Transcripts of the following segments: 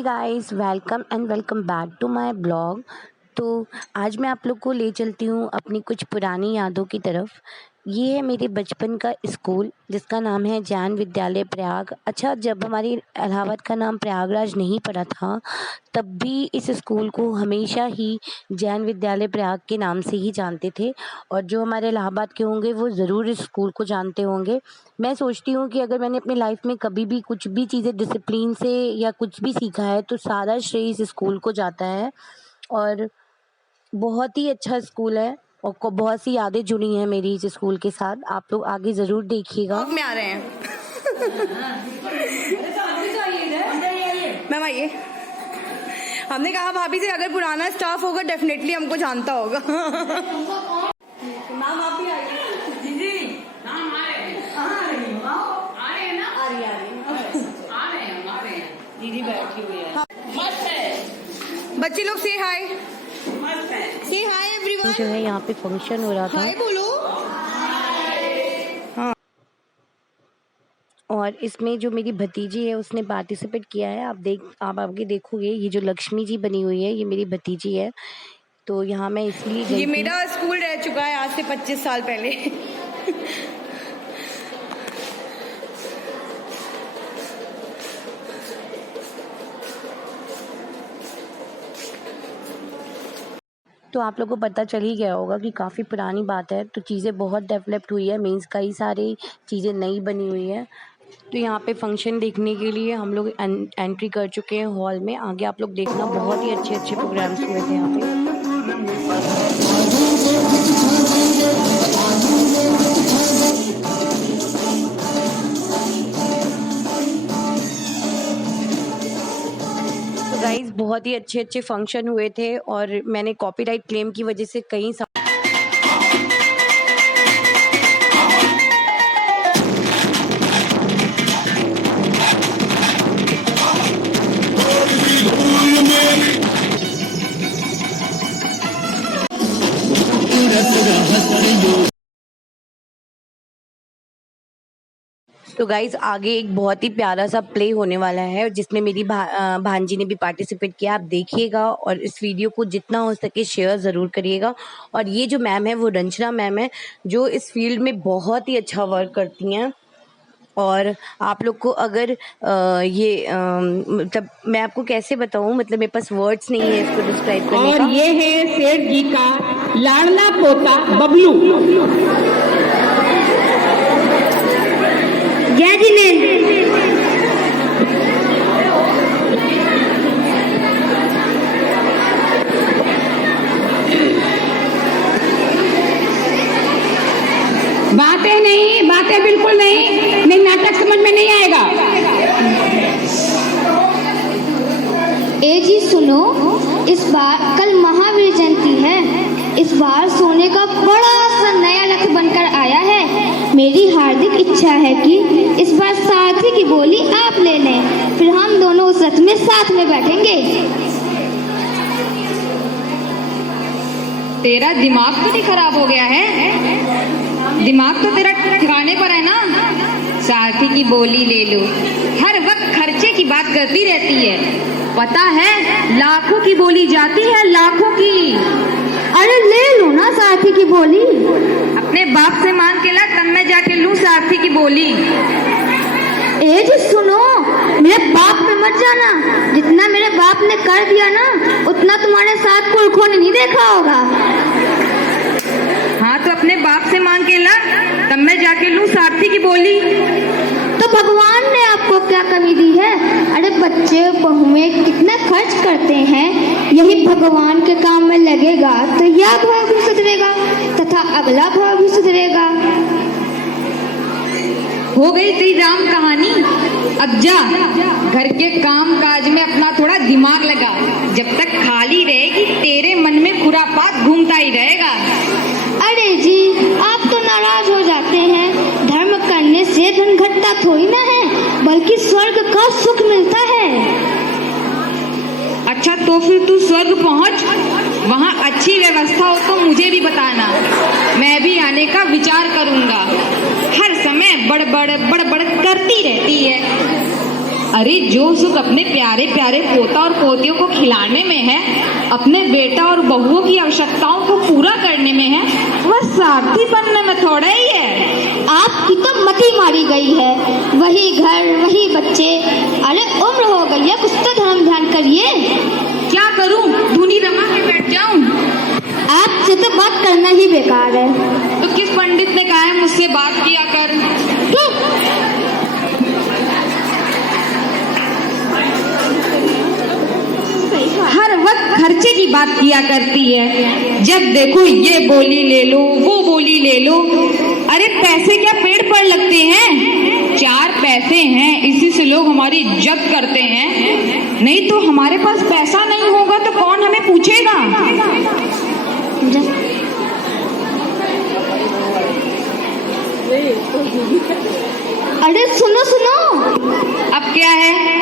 Hey guys, welcome and welcome back to my blog. तो आज मैं आप लोग को ले चलती हूँ अपनी कुछ पुरानी यादों की तरफ। ये है मेरे बचपन का स्कूल जिसका नाम है जैन विद्यालय प्रयाग। अच्छा, जब हमारी इलाहाबाद का नाम प्रयागराज नहीं पड़ा था तब भी इस स्कूल को हमेशा ही जैन विद्यालय प्रयाग के नाम से ही जानते थे, और जो हमारे इलाहाबाद के होंगे वो ज़रूर इस स्कूल को जानते होंगे। मैं सोचती हूँ कि अगर मैंने अपनी लाइफ में कभी भी कुछ भी चीज़ें डिसिप्लिन से या कुछ भी सीखा है तो सारा श्रेय इस स्कूल को जाता है। और बहुत ही अच्छा स्कूल है और बहुत सी यादें जुड़ी हैं मेरी इस स्कूल के साथ। आप लोग आगे ज़रूर देखिएगा। में आ रहे हैं मैम आइए। हमने कहा भाभी से अगर पुराना स्टाफ होगा डेफिनेटली हमको जानता होगा। मैम आप भी आइए। जी मैम आ रहे हैं। आ रहे हैं ना? आ रही है। दीदी बैठी हुई है। मस्त है। बच्चे लोग से हाय। मस्त है। से हाय एवरीवन। जो है यहाँ पे फंक्शन हो रहा था। हाय बोलो। और इसमें जो मेरी भतीजी है उसने पार्टिसिपेट किया है। आप आगे देखोगे, ये जो लक्ष्मी जी बनी हुई है ये मेरी भतीजी है। तो यहाँ मैं इसलिए गई ये थी। मेरा स्कूल रह चुका है आज से 25 साल पहले। तो आप लोगों को पता चल ही गया होगा कि काफ़ी पुरानी बात है, तो चीज़ें बहुत डेवलप्ड हुई है। मीन्स कई सारी चीज़ें नई बनी हुई है। तो यहाँ पे फंक्शन देखने के लिए हम लोग एंट्री कर चुके हैं हॉल में। आगे आप लोग देखना, बहुत ही अच्छे अच्छे प्रोग्राम्स हुए थे यहाँ पे। तो गाइस, बहुत ही अच्छे अच्छे फंक्शन हुए थे और मैंने कॉपीराइट क्लेम की वजह से कई तो गाइज आगे एक बहुत ही प्यारा सा प्ले होने वाला है जिसमें मेरी भांजी ने भी पार्टिसिपेट किया। आप देखिएगा और इस वीडियो को जितना हो सके शेयर ज़रूर करिएगा। और ये जो मैम है वो रंजना मैम है, जो इस फील्ड में बहुत ही अच्छा वर्क करती हैं। और आप लोग को अगर मतलब मैं आपको कैसे बताऊं, मतलब मेरे पास वर्ड्स नहीं है इसको डिस्क्राइब करने का। और ये है सेठ जी का लाडला पोता बबलू। जय जिनेंद्र। बातें बिल्कुल नहीं, नाटक समझ में नहीं आएगा। ए जी सुनो, इस बार कल महावीर जयंती है। इस बार सोने का बड़ा सा नया रथ बनकर आया है। मेरी हार्दिक इच्छा है कि इस बार सारथी की बोली आप ले लें, फिर हम दोनों उस रथ में साथ में बैठेंगे। तेरा दिमाग तो नहीं खराब हो गया है? दिमाग तो तेरा ठिकाने पर है ना? सारथी की बोली ले लो, हर वक्त खर्चे की बात करती रहती है। पता है लाखों की बोली जाती है, लाखों की। अरे ले लो ना सारथी की बोली। अपने बाप से मांग के ला, तब मैं जाके लूं सारथी की बोली। ए जी सुनो, मेरे बाप पे मत जाना। जितना मेरे बाप ने कर दिया ना, उतना तुम्हारे साथ पुरखों ने नहीं देखा होगा। हाँ तो अपने बाप से मांग के ला, तब मैं जाके लूं सारथी की बोली। तो भगवान ने आपको क्या कमी दी है? अरे बच्चे बहुएं कितना खर्च करते हैं, यही भगवान के काम में लगेगा तो यह भाव भी सुधरेगा तथा अगला भाव भी सुधरेगा। हो गई तेरी राम कहानी। अब जा घर के काम काज में अपना थोड़ा दिमाग लगा। जब तक खाली रहेगी तेरे मन में खुरापात घूमता ही रहेगा। अरे जी आप तो नाराज हो जाते हैं। धर्म करने से धन घटता थोड़ी ना है, बल्कि स्वर्ग का सुख मिलता है। अच्छा तो फिर तू स्वर्ग पहुंच, वहाँ अच्छी व्यवस्था हो तो मुझे भी बताना, मैं भी आने का विचार करूंगा। हर समय बड़बड़ करती रहती है। अरे जो सुख अपने प्यारे प्यारे पोता और पोतियों को खिलाने में है, अपने बेटा और बहुओं की आवश्यकताओं को पूरा करने में है, वह सारथी बनने में थोड़ा ही है। आपकी तो मति मारी गई है। वही घर, वही बच्चे। अरे उम्र हो गई है, कुछ तो धर्म ध्यान करिए। क्या करूं, धुनी रमा के बैठ जाऊं? आपसे तो बात करना ही बेकार है। तो किस पंडित ने कहा है मुझसे बात किया कर? हर वक्त खर्चे की बात किया करती है। जब देखो ये बोली ले लो, वो बोली ले लो। अरे पैसे क्या पेड़ पर लगते हैं? 4 पैसे हैं, इसी से लोग हमारी इज्जत करते हैं। नहीं तो हमारे पास पैसा नहीं होगा तो कौन हमें पूछेगा? अरे सुनो सुनो। अब क्या है?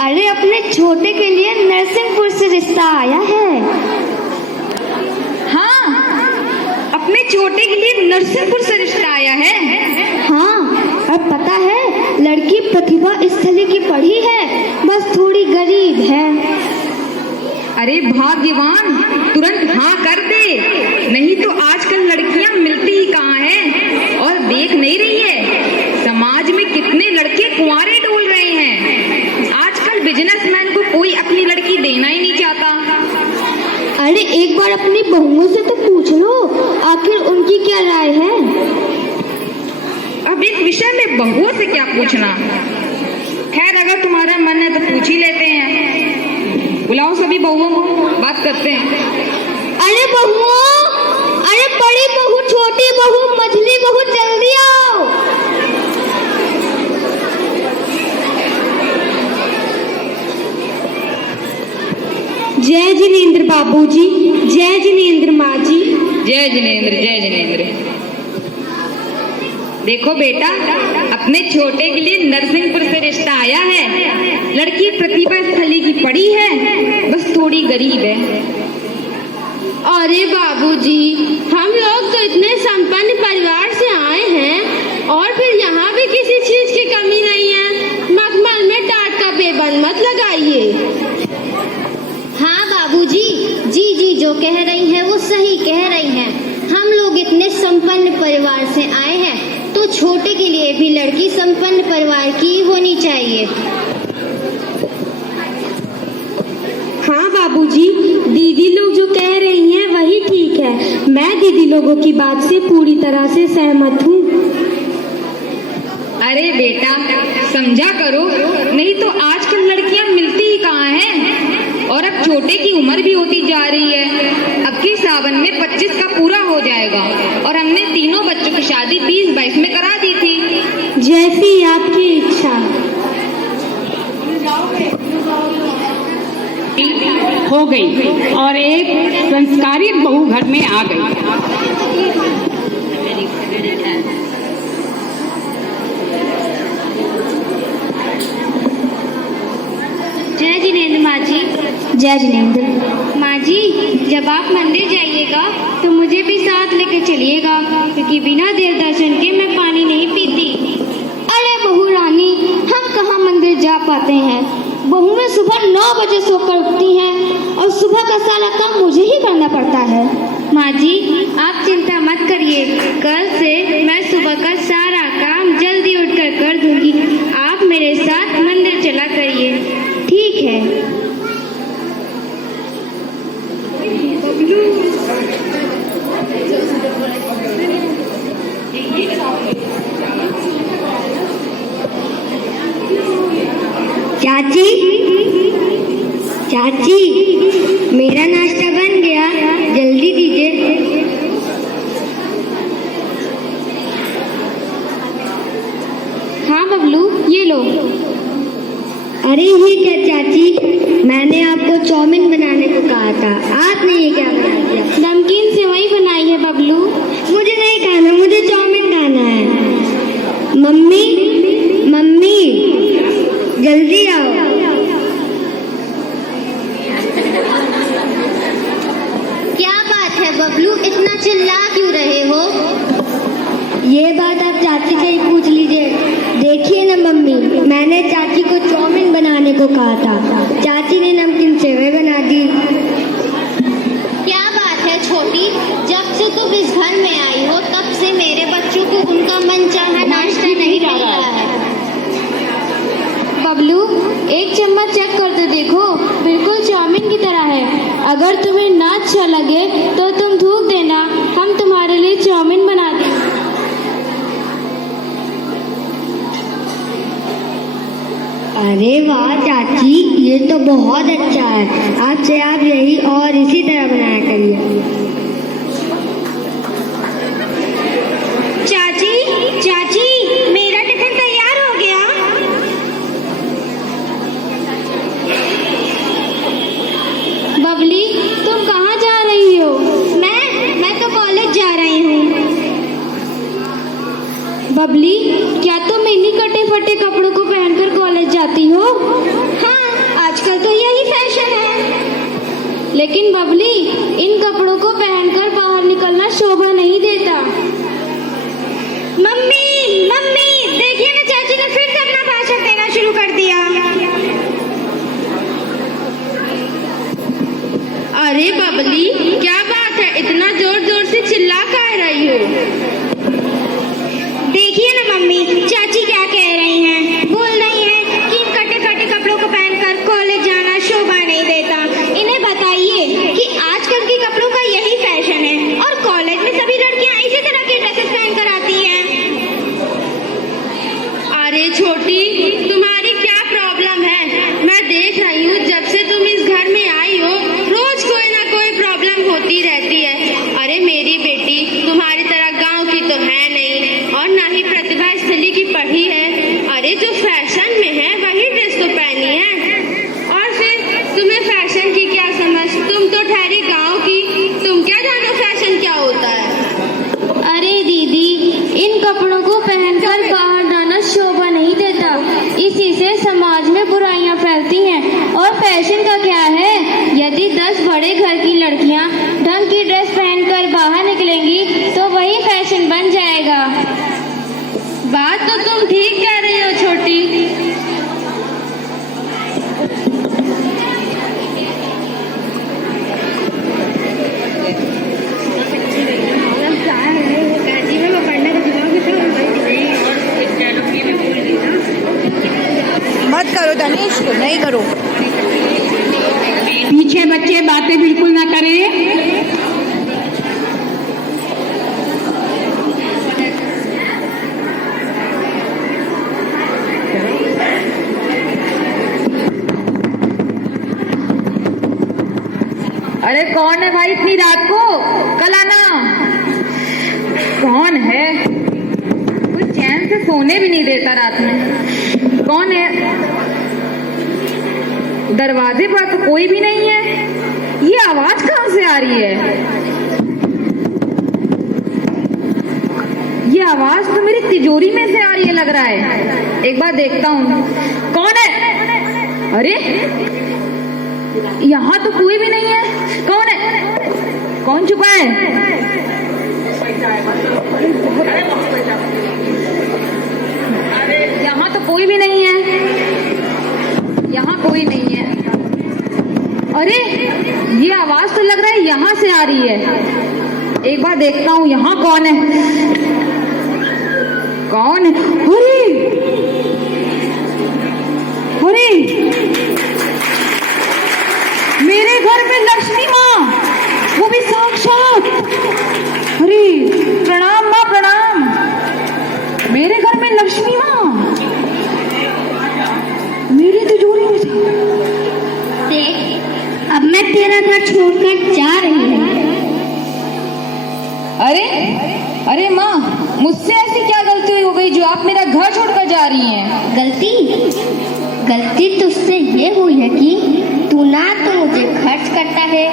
अरे अपने छोटे के लिए नरसिंहपुर से रिश्ता आया है। हाँ, अपने छोटे के लिए नरसिंहपुर से रिश्ता आया है। हाँ, और पता है लड़की प्रतिभा स्थली की पढ़ी है, बस थोड़ी गरीब है। अरे भाग्यवान, तुरंत हाँ कर दे, नहीं तो आजकल लड़कियां मिलती ही कहाँ हैं। और देख नहीं रही है समाज में कितने लड़के कुंवारे डोल रहे हैं। आजकल बिजनेसमैन को कोई अपनी लड़की देना ही नहीं चाहता। अरे एक बार अपनी बहुओं से तो पूछ लो, आखिर उनकी क्या राय है। अब इस विषय में बहुओं से क्या पूछना। खैर अगर तुम्हारा मन है तो पूछ ही लेते हैं। बुलाओ सभी बहुओं को, बात करते हैं। अरे बहुओं, अरे बड़ी बहू, छोटी बहू, मझली बहू, जल्दी आओ। जय जिनेंद्र बाबूजी, जय जिनेंद्र माँ जी। जय जिनेंद्र, जय जिनेंद्र। देखो बेटा, अपने छोटे के लिए नरसिंहपुर से रिश्ता आया है। लड़की प्रतिभा स्थली की पढ़ी है, बस थोड़ी गरीब है। अरे बाबूजी, हम लोग तो इतने संपन्न परिवार से आए हैं और फिर यहाँ भी किसी चीज की कमी नहीं है। मखमल में टाट का बेबंद मत लगाइए। हाँ बाबूजी, जी जी जो कह रही हैं वो सही कह रही हैं। हम लोग इतने संपन्न परिवार से आए हैं तो छोटे के लिए भी लड़की संपन्न परिवार की होनी चाहिए। हाँ बाबूजी, दीदी लोग जो कह रही हैं वही ठीक है। मैं दीदी लोगों की बात से पूरी तरह से सहमत हूँ। अरे बेटा समझा करो, नहीं तो आजकल लड़कियां मिलती ही कहाँ हैं। और अब छोटे की उम्र भी होती जा रही है। अब के सावन में 25 का पूरा हो जाएगा और हमने तीनों बच्चों की शादी 20-22 में करा दी थी। जैसी आपकी इच्छा। हो गई और एक संस्कारित बहू घर में आ गई। जय जिनेंद्र माँ जी। जय जिनेंद्र माँ जी। जब आप मंदिर जाइएगा तो मुझे भी साथ लेकर चलिएगा, क्योंकि बिना देव दर्शन के मैं पानी नहीं पीती। अरे बहू रानी, हम कहाँ मंदिर जा पाते हैं। बहुएं सुबह 9 बजे सोकर उठती हैं और सुबह का सारा काम मुझे ही करना पड़ता है। माँ जी आप चिंता मत करिए, कल से मैं सुबह का सारा काम जल्दी उठकर कर दूंगी। आप मेरे साथ मंदिर चला करिए, ठीक है। चाची, चाची मेरा नाश्ता बन गया, जल्दी दीजिए। हाँ बबलू ये लो। अरे ये क्या चाची, मैंने आपको चाउमीन बनाने को कहा था, आपने ये क्या बना दिया। नमकीन सेवई बनाई है बबलू। मुझे नहीं खाना, मुझे चाउमीन खाना है। मम्मी, मम्मी जल्दी आओ। क्या बात है बबलू, इतना चिल्ला क्यों रहे हो। ये बात आप चाची से ही पूछ लीजिए। देखिए ना मम्मी, मैंने चाची को चाउमीन बनाने को कहा था, चाची ने नमकीन सेवई बना दी। क्या बात है छोटी, जब से तुम इस घर में आई हो तब से मेरे बच्चों को उनका मनचाहा नाश्ता नहीं मिला है। बबलू, एक चम्मच चेक कर के देखो, बिल्कुल चाउमीन की तरह है। अगर तुम्हें ना अच्छा लगे तो तुम थूक देना, हम तुम्हारे लिए चाउमीन बना देंगे। अरे वाह चाची, ये तो बहुत अच्छा है। आपसे आप यही और इसी तरह बनाया करिए। चाची, चाची, मेरा टिफिन तैयार हो गया। बबली, तुम कहाँ जा रही हो? मैं तो कॉलेज जा रही हूँ। बबली, क्या तुम इन्हीं कटे फटे कपड़ों को पहनकर कॉलेज जाती हो? हाँ, आजकल तो यही फैशन है। लेकिन बबली, इन कपड़ों को पहनकर बाहर निकलना शोभा नहीं देता। मम्मी, मम्मी, देखिए ना, चाची ने फिर से अपना भाषण देना शुरू कर दिया। अरे बबली, क्या बात है, इतना जोर जोर से चिल्ला कह रही हो? देखिए ना मम्मी, चाची क्या कह रही हैं। बोल रही हैं कि इन कटे फटे कपड़ों को पहनकर कॉलेज जाना शोभा नहीं देता। इन्हें बताइए कि आजकल के कपड़ों का यही फैशन है और कॉलेज में सभी लड़कियां इसी तरह के ड्रेसेस पहनकर आती हैं। अरे छोटी, तुम्हारी क्या प्रॉब्लम है? मैं देख रही हूँ जब से तुम इस घर में आई हो, रोज कोई ना कोई प्रॉब्लम होती रहती है। अरे मेरी बेटी तुम्हारी तरह गांव की तो है नहीं और ना ही प्रतिभा स्थली की पढ़ी है। अरे जो फैशन में है वही ड्रेस तो पहनी है। और फिर तुम्हें फैशन की क्या समझ, तुम तो ठहरी गांव की, तुम क्या जानो फैशन क्या होता है? अरे दीदी, इन कपड़ों को पहनकर बाहर जाना शोभा नहीं देता, इसी से समाज में बुराइयां फैलती हैं। और फैशन का क्या है, यदि 10 बड़े घर की लड़कियां ढंग की ड्रेस पहनकर बाहर निकलेंगी तो वही फैशन बन जाएगा। बात तो तुम ठीक कह रही हो छोटी। मत करो तनिष, नहीं करो। पीछे बच्चे बातें बिल्कुल ना करें। अरे कौन है भाई इतनी रात को? कल आना। कौन है? कोई चैन से सोने भी नहीं देता रात में। कौन है? दरवाजे पर तो कोई भी नहीं है। ये आवाज कहाँ से आ रही है? ये आवाज तो मेरी तिजोरी में से आ रही है लग रहा है। एक बार देखता हूँ कौन है। अरे यहाँ तो कोई भी नहीं है। कौन है? कौन छुपा है? यहाँ तो कोई भी नहीं है। यहाँ कोई नहीं है। अरे ये आवाज तो लग रहा है यहाँ से आ रही है। एक बार देखता हूँ यहाँ कौन है। कौन है? अरे अरे मेरे घर में लक्ष्मी माँ, वो भी साक्षात। अरे प्रणाम माँ, प्रणाम। मेरे घर में लक्ष्मी माँ मेरी तिजोरी में से। देख, अब मैं तेरा घर छोड़कर जा रही हूँ। अरे अरे माँ, मुझसे ऐसी क्या गलती हो गई जो आप मेरा घर छोड़कर जा रही हैं? गलती तुझसे ये हुई है कि तू ना तो मुझे खर्च करता है,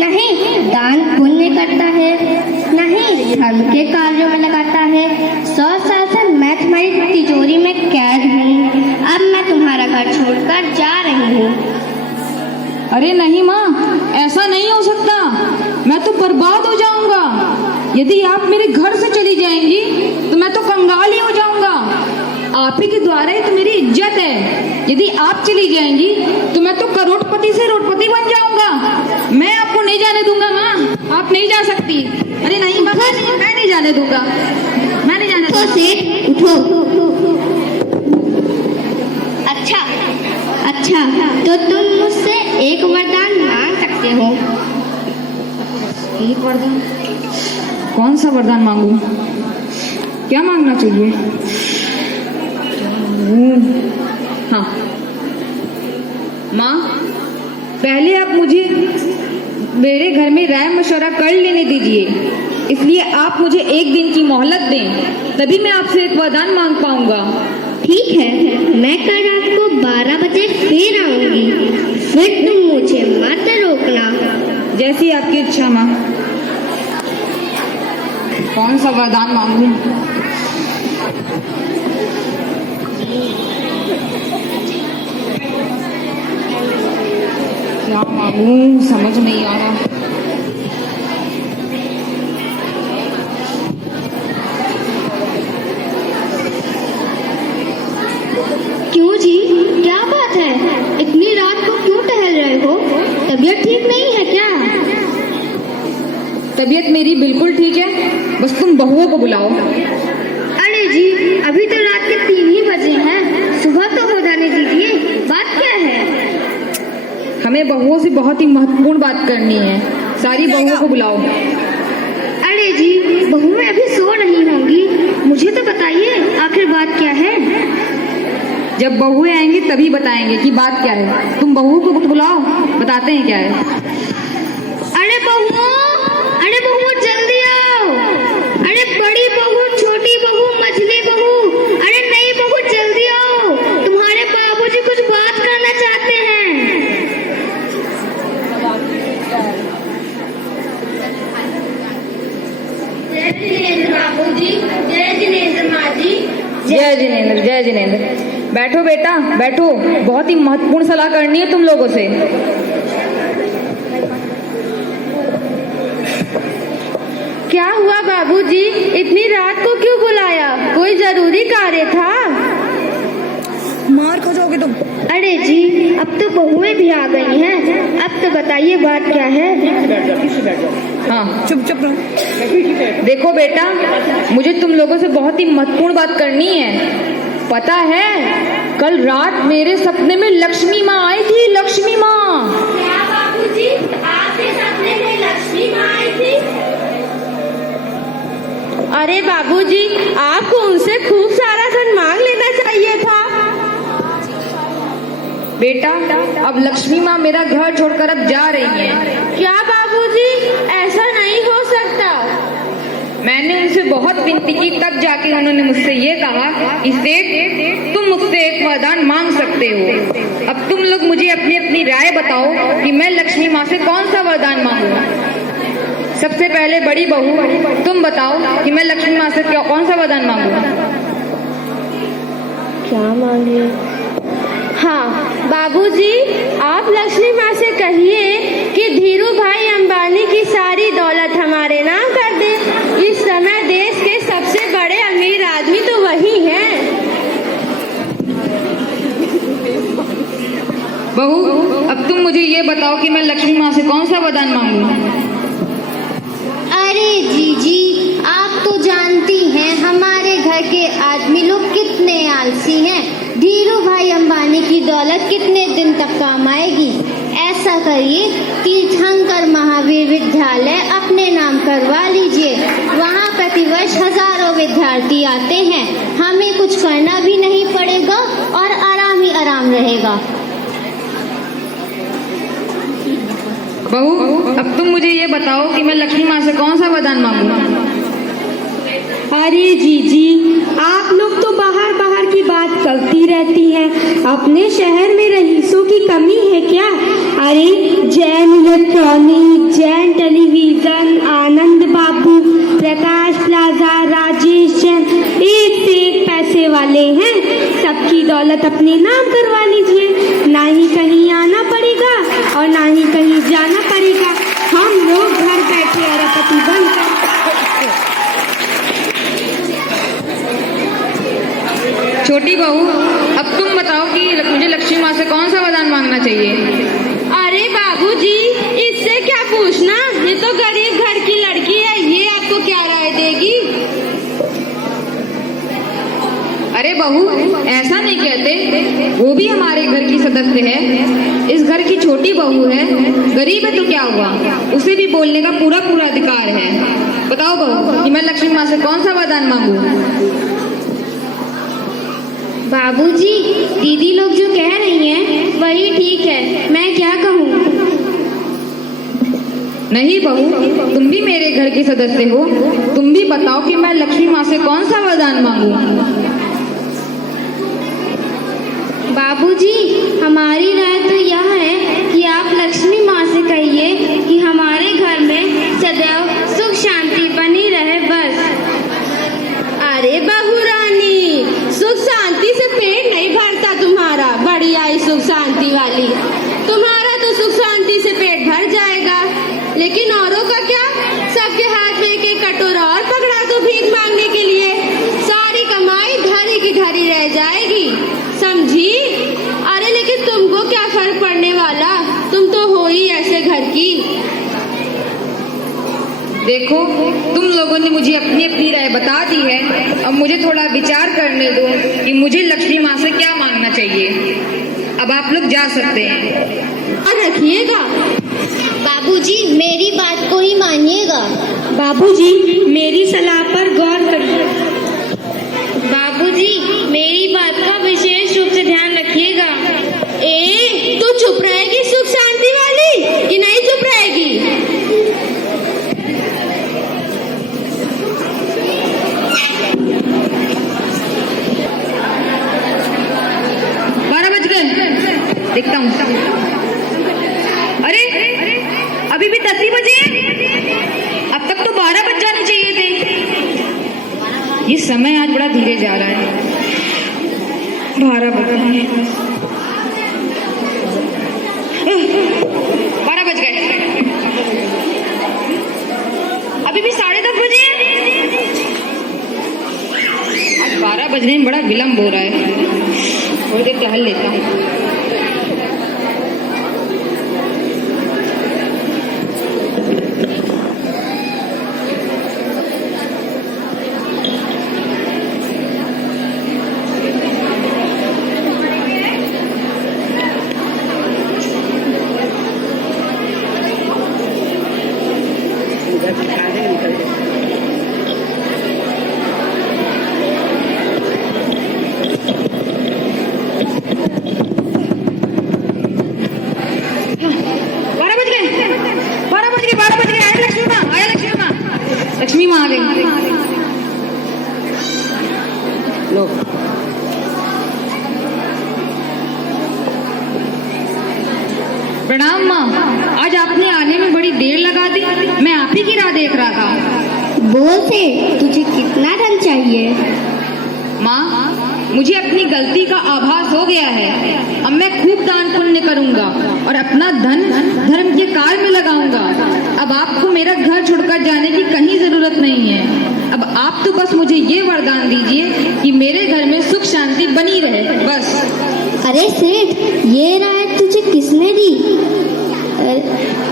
नहीं दान पुण्य करता है, नहीं धर्म के कार्यों में लगाता है। 100 साल से मैं तुम्हारी तिजोरी में कैद हूँ। अब मैं तुम्हारा घर छोड़कर जा रही हूँ। अरे नहीं माँ, ऐसा नहीं हो सकता। मैं तो बर्बाद हो जाऊंगा। यदि आप मेरे घर से चली जाएंगी तो मैं तो कंगाल ही हो जाऊंगा। आप ही के द्वारा ही तो यदि आप चली जाएंगी तो मैं तो करोड़पति से रोडपति बन जाऊंगा। मैं आपको नहीं जाने दूंगा माँ, आप नहीं जा सकती। अरे नहीं माँ, मैं नहीं जाने दूंगा, मैं नहीं जाने उठो दूंगा। सेठ, उठो। अच्छा, तो तुम मुझसे एक वरदान मांग सकते हो। एक वरदान? कौन सा वरदान मांगू? क्या मांगना चाहिए? हाँ माँ, पहले आप मुझे मेरे घर में राय मशवरा कर लेने दीजिए, इसलिए आप मुझे एक दिन की मोहलत दें, तभी मैं आपसे एक वरदान मांग पाऊंगा। ठीक है, मैं कल रात को 12 बजे फिर आऊंगी, फिर तुम मुझे मत रोकना। जैसी आपकी इच्छा माँ। कौन सा वरदान मांगू? क्या मांगू समझ नहीं आ रहा। क्यों जी, क्या बात है? इतनी रात को क्यों टहल रहे हो? तबीयत ठीक नहीं है क्या? तबीयत मेरी बिल्कुल ठीक है, बस तुम बहुओं को बुलाओ। अरे जी, अभी तो रात के 3 ही बजे हैं, सुबह तो हो जाने दीजिए। बात क्या है? हमें बहुओं से बहुत ही महत्वपूर्ण बात करनी है, सारी बहुओं को बुलाओ। अरे जी, बहुएं अभी सो नहीं होंगी, मुझे तो बताइए आखिर बात क्या है? जब बहुएं आएंगी तभी बताएंगे कि बात क्या है। तुम बहुओं को बुलाओ, बताते हैं क्या है। अरे बहुओं जल्दी आओ। अरे बड़ी बहू, छोटी बहू, मझली बहू, अरे नई बहू जल्दी आओ, तुम्हारे बाबूजी कुछ बात करना चाहते हैं। जय जिनेंद्र बाबूजी, जय जिनेंद्र माँ जी। जय जिनेंद्र, जय जिनेंद्र। बैठो बेटा, बैठो, बहुत ही महत्वपूर्ण सलाह करनी है तुम लोगों से। क्या हुआ बाबूजी, इतनी रात को क्यों बुलाया? कोई जरूरी कार्य था? मार खा जाओगे तुम। अरे जी, अब तो बहुएं भी आ गई हैं, अब तो बताइए बात क्या है? हाँ चुप रहो। देखो बेटा, मुझे तुम लोगों से बहुत ही महत्वपूर्ण बात करनी है। पता है, कल रात मेरे सपने में लक्ष्मी माँ आई थी। लक्ष्मी माँ। क्या बाबूजी, आपके सपने में लक्ष्मी माँ आई थी? अरे बाबूजी, आपको उनसे खूब सारा धन मांग लेना चाहिए था। बेटा, अब लक्ष्मी माँ मेरा घर छोड़कर अब जा रही हैं। क्या बाबूजी, ऐसा नहीं हो सकता। मैंने उनसे बहुत विनती की, तब जाके उन्होंने मुझसे ये कहा कि सेठ, तुम मुझसे एक वरदान मांग सकते हो। अब तुम लोग मुझे अपनी अपनी राय बताओ कि मैं लक्ष्मी माँ से कौन सा वरदान मांगू। सबसे पहले बड़ी बहू, तुम बताओ कि मैं लक्ष्मी माँ से कौन सा वरदान मांगू। क्या मांगे? हाँ बाबूजी, आप लक्ष्मी माँ से कहिए कि धीरू भाई अंबानी की सारी दौलत हमारे नाम कर दे। इस समय देश के सबसे बड़े अमीर आदमी तो वही हैं। बहू, अब तुम मुझे ये बताओ कि मैं लक्ष्मी माँ से कौन सा वरदान मांगू। अरे जीजी, आप तो जानती हैं हमारे घर के आदमी लोग कितने आलसी हैं। धीरू भाई अंबानी की दौलत कितने दिन तक काम आएगी? ऐसा करिए, तीर्थंकर महावीर विद्यालय अपने नाम करवा लीजिए। वहाँ प्रतिवर्ष हजारों विद्यार्थी आते हैं, हमें कुछ करना भी नहीं पड़ेगा और आराम ही आराम रहेगा। बहू, अब तुम मुझे ये बताओ कि मैं लक्ष्मी माँ से कौन सा वरदान मांगू। अरे जीजी, आप लोग तो बाहर बाहर की बात करती रहती हैं। अपने शहर में रईसों की कमी है क्या? अरे जैन इलेक्ट्रॉनिक, जैन टेलीविजन, आनंद बाबू, प्रकाश प्लाजा, राजेश जैन, एक से एक पैसे वाले हैं। सबकी दौलत अपने नाम करवा लीजिए, ना ही कहीं आना पड़ेगा और ना ही कहीं जाना पड़ेगा। हम लोग घर बैठे अरबपति बनकर। छोटी बहू, अब तुम बताओ बताओ कि मुझे लक्ष्मी माँ से कौन सा वरदान मांगना चाहिए। अरे बाबूजी, इससे क्या पूछना, ये तो गरीब घर की लड़की है, ये आपको क्या राय देगी। अरे बहू, ऐसा नहीं कहते, वो भी हमारे घर की सदस्य है, इस घर की छोटी बहू है, गरीब है तो क्या हुआ, उसे भी बोलने का पूरा पूरा अधिकार है। बताओ बहू कि मैं लक्ष्मी माँ से कौन सा वरदान मांगू। बाबूजी, दीदी लोग जो कह रही हैं वही ठीक है, मैं क्या कहूँ। नहीं बहू, तुम भी मेरे घर की सदस्य हो, तुम भी बताओ कि मैं लक्ष्मी माँ से कौन सा वरदान मांगू। बाबूजी, हमारी राय तो यह है कि आप लक्ष्मी माँ से कहिए कि हमारे घर में सदैव सुख शांति बनी रहे बस। अरे बहू रानी, सुख शांति से पेट नहीं भरता तुम्हारा, बड़ी आई सुख शांति वाली। तुम्हारा तो सुख शांति से पेट भर जाएगा, लेकिन औरों का क्या, सबके हाथ में एक कटोरा और पकड़ा तो भीख मांगने के लिए, सारी कमाई धरी की धरी रह जाएगी, समझी। अरे लेकिन तुमको क्या फर्क पड़ने वाला, तुम तो हो ही ऐसे घर की। देखो, तुम लोगों ने मुझे अपनी अपनी राय बता दी है, अब मुझे थोड़ा विचार करने दो कि मुझे लक्ष्मी माँ से क्या मांगना चाहिए। अब आप लोग जा सकते हैं। और रखिएगा बाबूजी, मेरी बात को ही मानिएगा। बाबूजी, मेरी सलाह पर गौर करिए। बाबूजी, मेरी बात का विशेष रूप से ध्यान रखिएगा। तू चुप रहेगी सुख शांति वाली कि नहीं चुप रहेगी। 12 बज गए, देखता हूँ। अरे अभी भी 10 ही बजे हैं, अब तक तो 12 बज जाने चाहिए थे। ये समय आज बड़ा धीरे जा रहा है। 12 बज गए, 12 बज गए, अभी भी 10:30 बजे हैं। आज 12 बजने में बड़ा विलम्ब हो रहा है, थोड़ी देर टहल लेता हूँ। लक्ष्मी माँ आ गई। लो, प्रणाम माँ, आज आपने आने में बड़ी देर लगा दी, मैं आप ही की राह देख रहा था। बोल से, तुझे कितना धन चाहिए। माँ, मुझे अपनी गलती का आभास हो गया है, अब मैं खूब दान पुण्य करूंगा और अपना धन धर्म के कार्य में लगाऊंगा। अब आपको मेरा घर छोड़कर जाने की कहीं जरूरत नहीं है। अब आप तो बस मुझे ये वरदान दीजिए कि मेरे घर में सुख शांति बनी रहे, बस। अरे सेठ, ये राय तुझे किसने दी।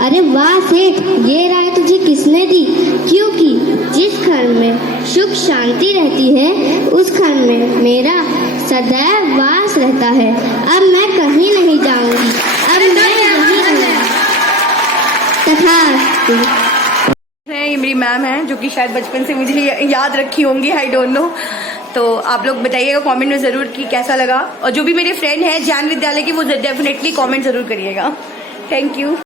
अरे वाह सेठ, ये राय तुझे किसने दी, क्योंकि जिस घर में सुख शांति रहती है उस घर में मेरा सदैव वास रहता है। अब मैं कहीं नहीं जाऊंगी, अब मैं यहीं रहूंगी। तथा ये मेरी मैम है जो कि शायद बचपन से मुझे याद रखी होंगी, आई डोंट नो। तो आप लोग बताइएगा कमेंट में जरूर कि कैसा लगा, और जो भी मेरे फ्रेंड हैं ज्ञान विद्यालय की वो डेफिनेटली कमेंट जरूर करिएगा। Thank you.